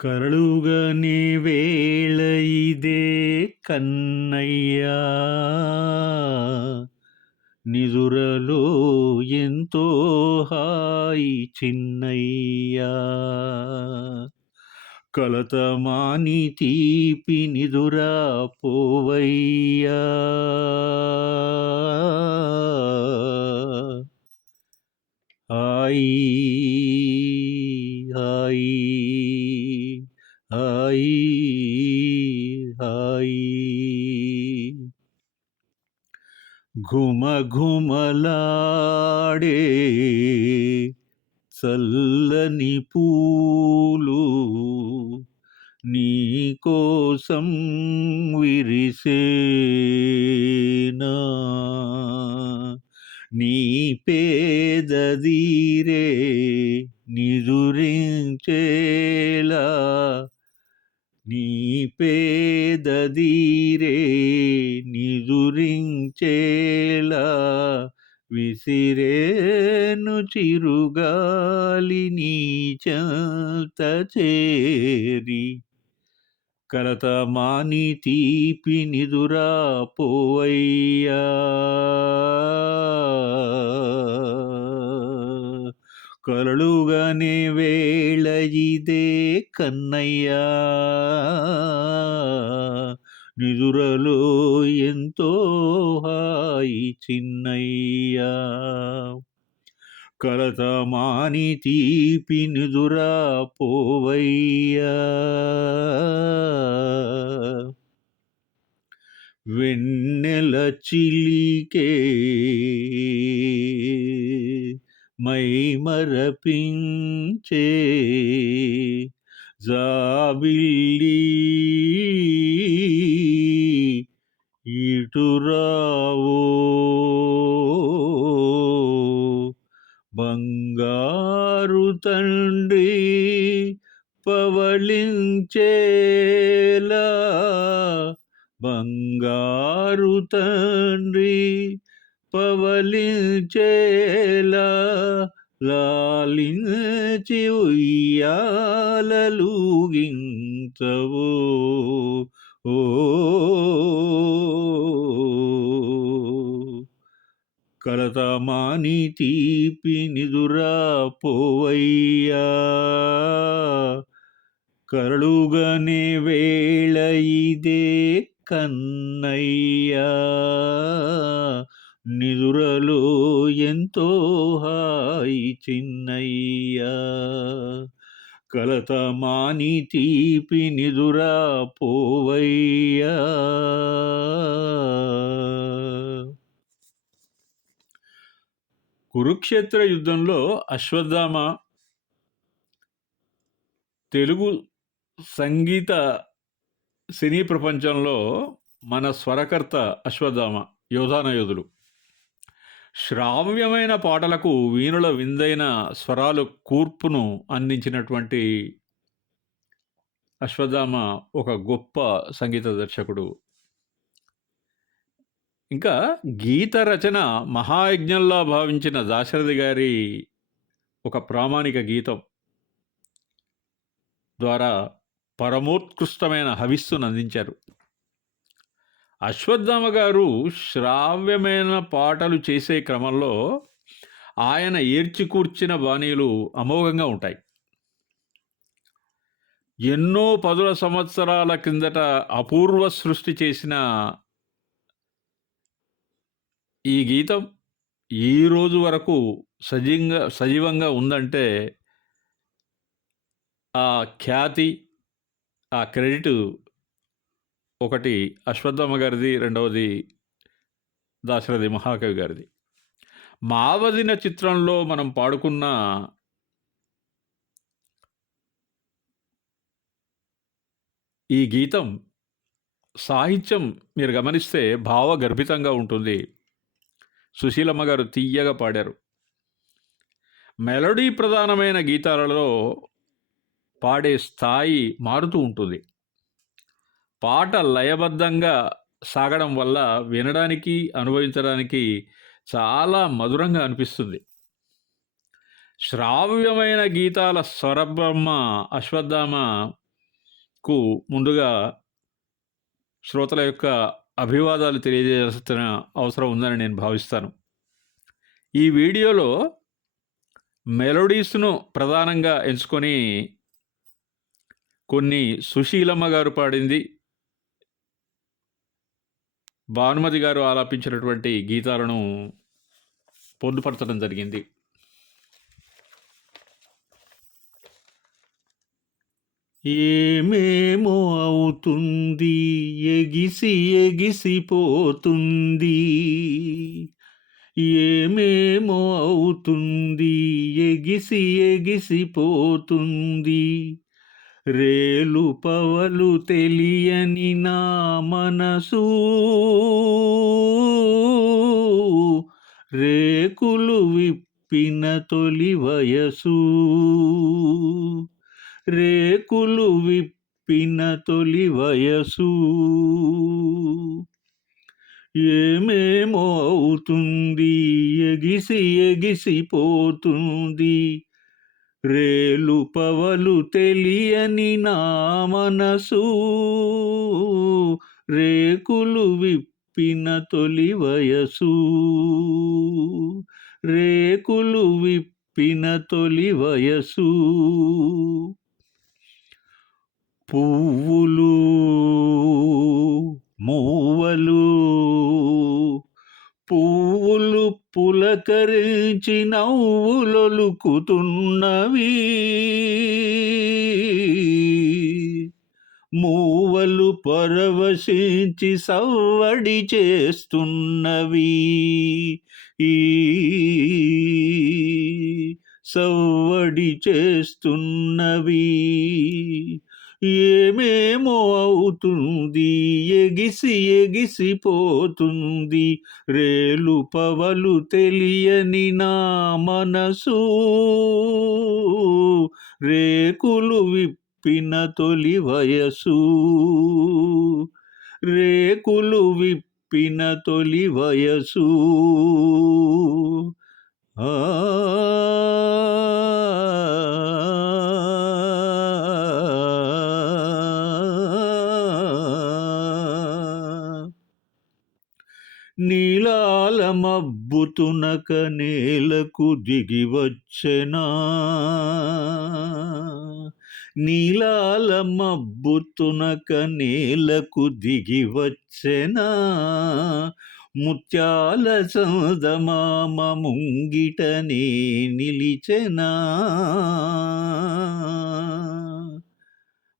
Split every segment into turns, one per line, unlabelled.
కరಳುగనే వేళ ఇదే కన్నయ్యా. నిదురలో ఎంతో హాయి చిన్నయ్యా. కలతమాని తీపి నిదురా పోవయ్యా. హాయి హాయి. హాయి హాయి. ఘుమ ఘుమలాడే చల్లని పూలు నీ కోసం విరిసేనా? నీ పేదదీరే నిదురించేలా నీ పేదదీరే నిదురించేలా విసిరేను చిరుగాలి నీ చెంత చేరి. కలత మాని తీపి నిదురా పోవయ్యా. కలలుగానే వేళ ఇదే కన్నయ్యా. నిదురలో ఎంతో హాయి చిన్నయ్యా. కలత మాని తీపి నిదురా పోవయ్యా. వెన్నెల చిలికే మైమరపించే జాబిల్లి ఇటురావో బంగారు తండ్రి పవళించేలా బంగారు తండ్రి పవళించేలా లాలించి ఉయ్యాలలుగించవో ఓ కలతమాని తీపి నిదురా పోవయ్యా. కరಳುగనే వేళ ఇదే కన్నయ్యా. జురలో ఎంతో హాయి చిన్నయ్యా. కలత మాని తీపి నిదురా పోవయ్యా. కురుక్షేత్ర యుద్ధంలో అశ్వత్థామ తెలుగు సంగీత సినీ ప్రపంచంలో మన స్వరకర్త అశ్వత్థామ యోధానయోధులు. శ్రావ్యమైన పాటలకు వీణుల విందైన స్వరాలు కూర్పును అందించినటువంటి అశ్వధామ ఒక గొప్ప సంగీత దర్శకుడు. ఇంకా గీత రచన మహాయజ్ఞంలా భావించిన దాశరథి గారి ఒక ప్రామాణిక గీతం ద్వారా పరమోత్కృష్టమైన హవిస్సును అందించారు. అశ్వత్థామ గారు శ్రావ్యమైన పాటలు చేసే క్రమంలో ఆయన ఏర్చికూర్చిన బాణీలు అమోఘంగా ఉంటాయి. ఎన్నో పదుల సంవత్సరాల కిందట అపూర్వ సృష్టి చేసిన ఈ గీతం ఈ రోజు వరకు సజీవంగా సజీవంగా ఉందంటే ఆ ఖ్యాతి ఆ క్రెడిట్ ఒకటి అశ్వత్థామ గారిది రెండవది దాశరథి మహాకవి గారిది. మావదిన చిత్రంలో మనం పాడుకున్న ఈ గీతం సాహిత్యం మీరు గమనిస్తే భావగర్భితంగా ఉంటుంది. సుశీలమ్మ గారు తీయగా పాడారు. మెలడీ ప్రధానమైన గీతాలలో పాడే స్థాయి మారుతూ ఉంటుంది. పాట లయబద్ధంగా సాగడం వల్ల వినడానికి అనుభవించడానికి చాలా మధురంగా అనిపిస్తుంది. శ్రావ్యమైన గీతాల స్వరబ్రహ్మ అశ్వత్థామకు ముందుగా శ్రోతల యొక్క అభివాదాలు తెలియజేయాల్సిన అవసరం ఉందని నేను భావిస్తాను. ఈ వీడియోలో మెలోడీస్ను ప్రధానంగా ఎంచుకొని కొన్ని సుశీలమ్మ గారు పాడింది. భానుమతి గారు ఆలాపించినటువంటి గీతాలను పొందుపరచడం జరిగింది. ఏమేమో అవుతుంది ఎగిసి ఎగిసిపోతుంది ఏమేమో అవుతుంది ఎగిసి ఎగిసిపోతుంది రేలు పవలు తెలియని నా మనసు. రేకులు విప్పిన తొలి వయసు. రేకులు విప్పిన తొలి వయసు. ఏమేమో అవుతుంది ఎగిసి ఎగిసిపోతుంది. రేలు పవలు తెలియని నా మనసు. రేకులు విప్పిన తొలి వయసు. రేకులు విప్పిన తొలి వయసు. పువ్వులు మూవలు పువ్వులు పులకరించి నవ్వులొలుకుతున్నవి. మూవలు పరవశించి సవ్వడి చేస్తున్నవి. ఈ సవ్వడి చేస్తున్నవి. ఏమేమో అవుతుంది? ఎగిసి ఎగిసిపోతుంది. రేలు పవలు తెలియని నా మనసు. రేకులు విప్పిన తొలి వయసు. రేకులు విప్పిన తొలి వయసు. ఆ మబ్బుతునక నేలకు దిగివచ్చెనా? నీలాల మబ్బుతునక నేలకు దిగివచ్చెనా? ముత్యాల సందమామ ముంగిటనే నిలిచెనా?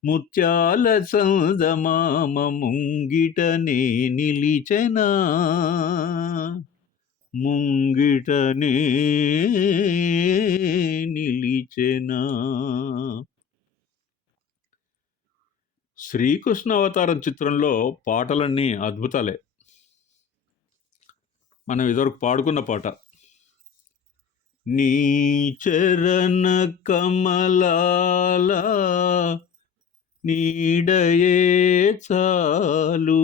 ముత్యాల సందమామ ముంగిటనే నిలిచెనా? ముంగిటనే నిలిచెనా? శ్రీకృష్ణ అవతారం చిత్రంలో పాటలన్నీ అద్భుతాలే. మనం ఇదివరకు పాడుకున్న పాట. నీ చరణ కమలాల నీడయే చాలు.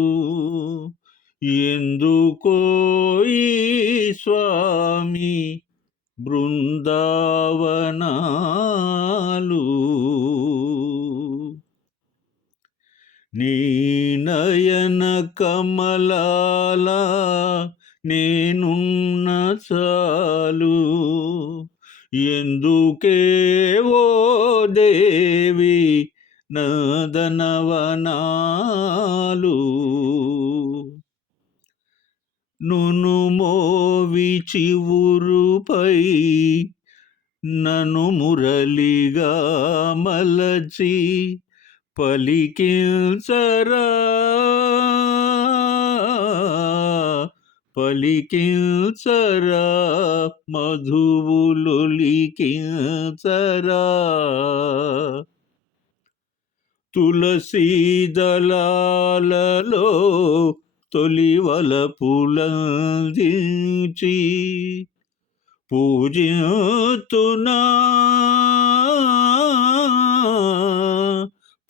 ఎందుకో స్వామి బృందావనాలు? నీ నయన కమలాల నేనున్న చాలు. ఎందుకే ఓ దేవి నదనవనాలు? నును మోవి చివురుపై నను మురళిగా మలచి పలికించరా. పలికించరా మధువులొలికించరా తులసీ దళాలలో తొలివల పులందించి పూజితునా.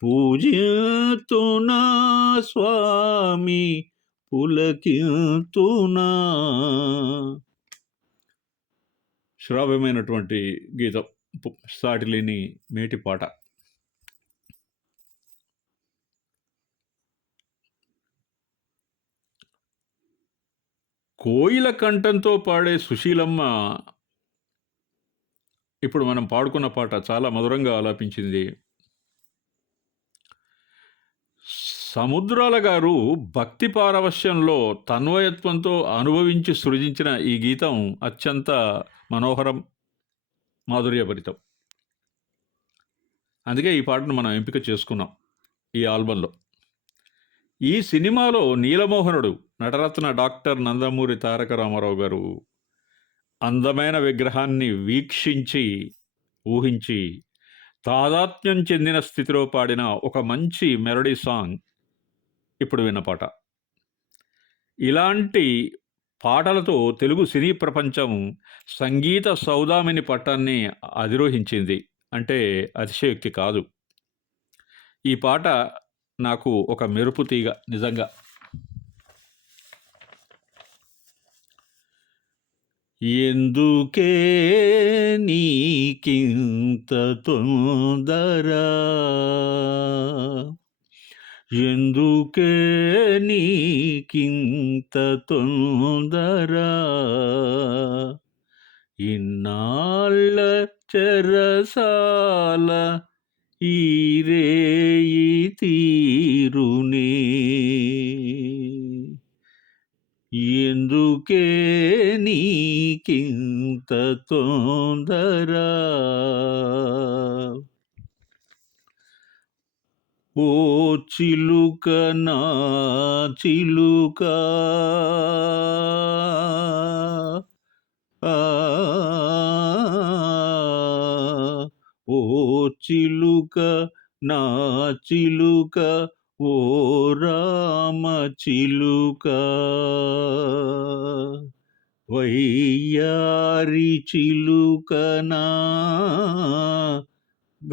పూజితునా స్వామి పులకితునా. శ్రావ్యమైనటువంటి గీతం సాటిలేని మేటి పాట. కోయిల కంఠంతో పాడే సుశీలమ్మ ఇప్పుడు మనం పాడుకున్న పాట చాలా మధురంగా ఆలాపించింది. సముద్రాల గారు భక్తి పారవశ్యంలో తన్వయత్వంతో అనుభవించి సృజించిన ఈ గీతం అత్యంత మనోహరం, మాధుర్యభరితం. అందుకే ఈ పాటను మనం ఎంపిక చేసుకున్నాం ఈ ఆల్బంలో ఈ సినిమాలో నీలమోహనుడు నటరత్న డాక్టర్ నందమూరి తారక రామారావు గారు అందమైన విగ్రహాన్ని వీక్షించి, ఊహించి, తాదాత్మ్యం చెందిన స్థితిలో పాడిన ఒక మంచి మెరడీ సాంగ్ ఇప్పుడు విన్న పాట. ఇలాంటి పాటలతో తెలుగు సినీ ప్రపంచం సంగీత సౌదామిని పట్టాన్ని అధిరోహించింది. అంటే అతిశయోక్తి కాదు. ఈ పాట నాకు ఒక మెరుపు తీగ నిజంగా. ఎందుకే నీకింత తొందర? ఎందుకే నీకింత తొందర? ఇన్నాళ్ళ చెరసాల ఈ రేయి తీరునే ఎందుకే నీకింత తొందర? ఓ చిలుక నా చిలుక ఓ చిలుక నా చిలుక ఓ రామ చిలుక వయ్యారి చిలుకనా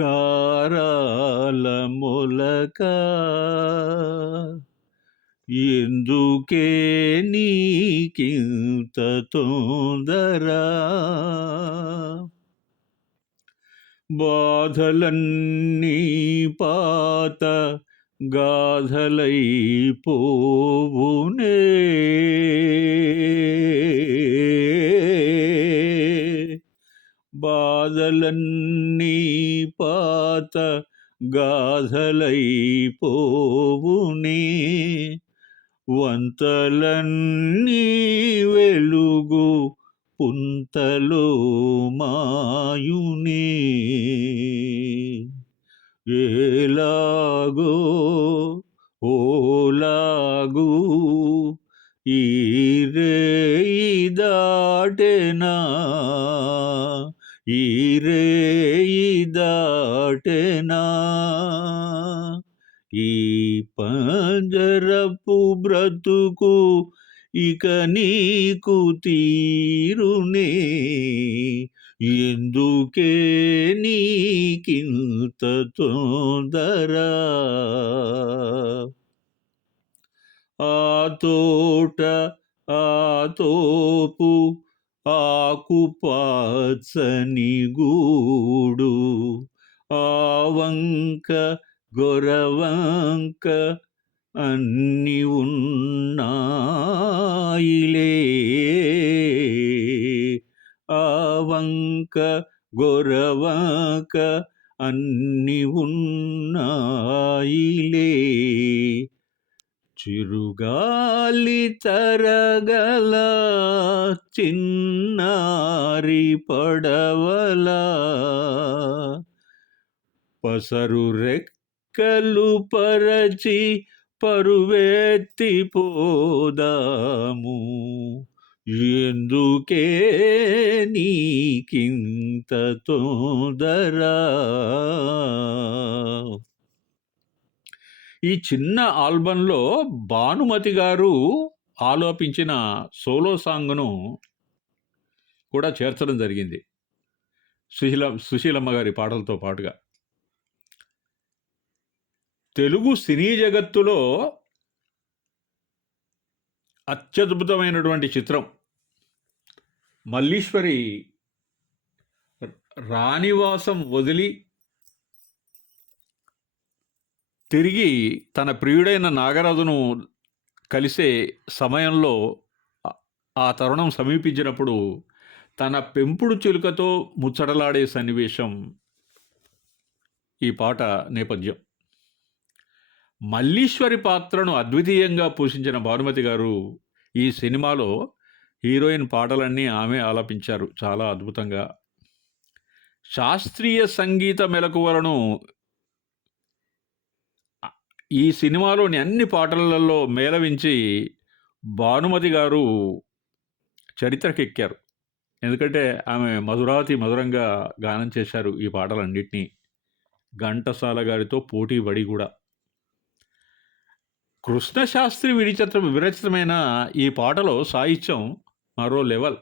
గారాల మొలక. ఎందుకే నీకింత తొందరా? బాధలన్నీ పాత గాథలైపోవునే బాధలన్నీ పాత గాథలైపోవునే వంతలన్నీ వెలుగు పుంతలో మాయునే. ఏలాగో ఓలాగు ఈ రేయి దాటెనా ఈ రేయి దాటెనా ఈ పంజరపు బ్రతుకు ఇక నీకు తీరునే ఎందుకే నీకింత తొందర? ఆ తోట ఆ తోపు ఆకుపచ్చని గూడు ఆ వంక గొరవంక అన్ని ఉన్నాయిలే. ఆవంక గొరవంక అన్ని ఉన్నాయిలే. చిరుగాలి తరగల చిన్నారి పడవల. పసరు రెక్కలు పరచి పరువెత్తిపోదాము ఎందుకే నీకింత తొందర? ఈ చిన్న ఆల్బంలో భానుమతి గారు ఆలోపించిన సోలో సాంగ్ను కూడా చేర్చడం జరిగింది. సుశీల సుశీలమ్మ గారి పాటలతో పాటుగా. తెలుగు సినీ జగత్తులో అత్యద్భుతమైనటువంటి చిత్రం. మల్లీశ్వరి రాణివాసం వదిలి తిరిగి తన ప్రియుడైన నాగరాజును కలిసే సమయంలో ఆ తరుణం సమీపించినప్పుడు తన పెంపుడు చిలుకతో ముచ్చటలాడే సన్నివేశం ఈ పాట నేపథ్యం. మల్లీశ్వరి పాత్రను అద్వితీయంగా పోషించిన భానుమతి గారు ఈ సినిమాలో హీరోయిన్ పాటలన్నీ ఆమె ఆలపించారు. చాలా అద్భుతంగా. శాస్త్రీయ సంగీత మెలకువలను ఈ సినిమాలోని అన్ని పాటలలో మేళవించి భానుమతి గారు చరిత్రకెక్కారు. ఎందుకంటే ఆమె మధురాతి మధురంగా గానం చేశారు ఈ పాటలన్నింటినీ. ఘంటసాల గారితో పోటీ పడి కూడా. కృష్ణశాస్త్రి విడిచిత్ర విరచితమైన ఈ పాటలో సాహిత్యం మరో లెవెల్.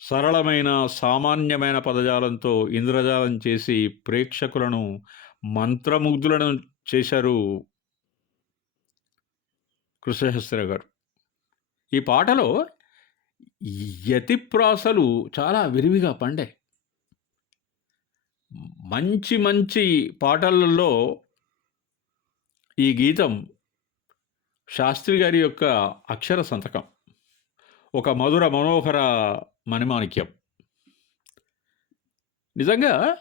సరళమైన సామాన్యమైన పదజాలంతో ఇంద్రజాలం చేసి ప్రేక్షకులను మంత్రముగ్ధులను చేశారు కృష్ణశాస్త్రి గారు. ఈ పాటలో యతిప్రాసలు చాలా విరివిగా పండాయి. మంచి మంచి పాటలలో ఈ గీతం శాస్త్రి గారి యొక్క అక్షర సంతకం. ఒక మధుర మనోహర మణిమాణిక్యం. నిజంగా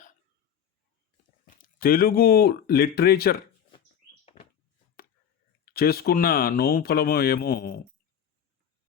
తెలుగు లిటరేచర్ చేసుకున్న నోము ఫలమో ఏమో